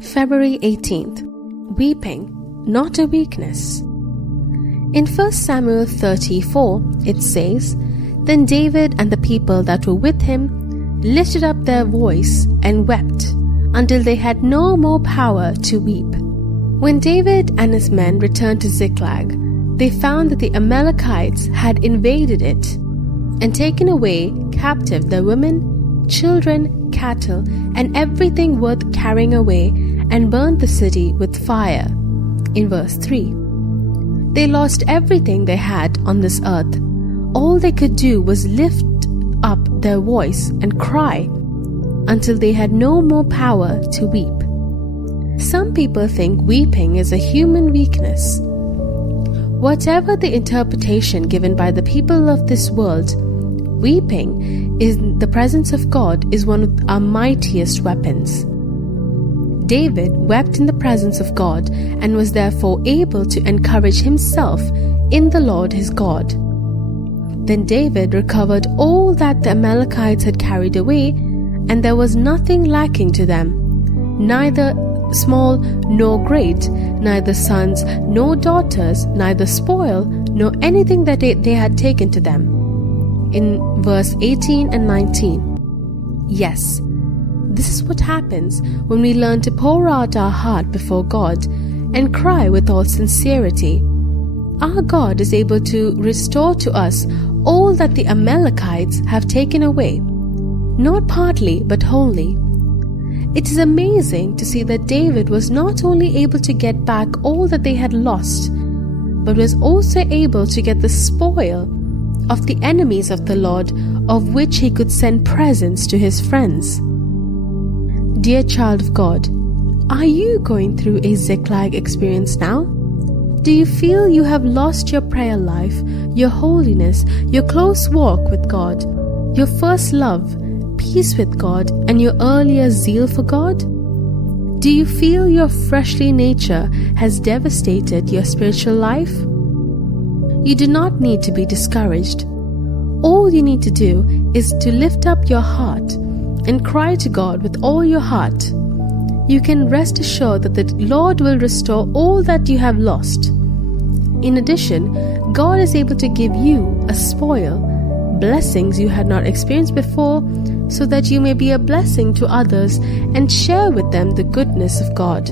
February 18th. Weeping, not a weakness. In 1 Samuel 34, it says, "Then David and the people that were with him lifted up their voice and wept until they had no more power to weep." When David and his men returned to Ziklag, they found that the Amalekites had invaded it and taken away captive their women, children, cattle, and everything worth carrying away, and burned the city with fire. In verse 3, they lost everything they had on this earth. All they could do was lift up their voice and cry until they had no more power to weep. Some people think weeping is a human weakness. Whatever the interpretation given by the people of this world, weeping in the presence of God is one of our mightiest weapons. David wept in the presence of God and was therefore able to encourage himself in the Lord his God. Then David recovered all that the Amalekites had carried away, and there was nothing lacking to them, neither small nor great, neither sons nor daughters, neither spoil nor anything that they had taken to them. In verse 18 and 19. Yes, this is what happens when we learn to pour out our heart before God and cry with all sincerity. Our God is able to restore to us all that the Amalekites have taken away, not partly but wholly. It is amazing to see that David was not only able to get back all that they had lost, but was also able to get the spoil of the enemies of the Lord, of which he could send presents to his friends. Dear child of God, are you going through a Ziklag experience now? Do you feel you have lost your prayer life, your holiness, your close walk with God, your first love, peace with God, and your earlier zeal for God? Do you feel your fleshly nature has devastated your spiritual life? You do not need to be discouraged. All you need to do is to lift up your heart and cry to God with all your heart. You can rest assured that the Lord will restore all that you have lost. In addition, God is able to give you a spoil, blessings you had not experienced before, so that you may be a blessing to others and share with them the goodness of God.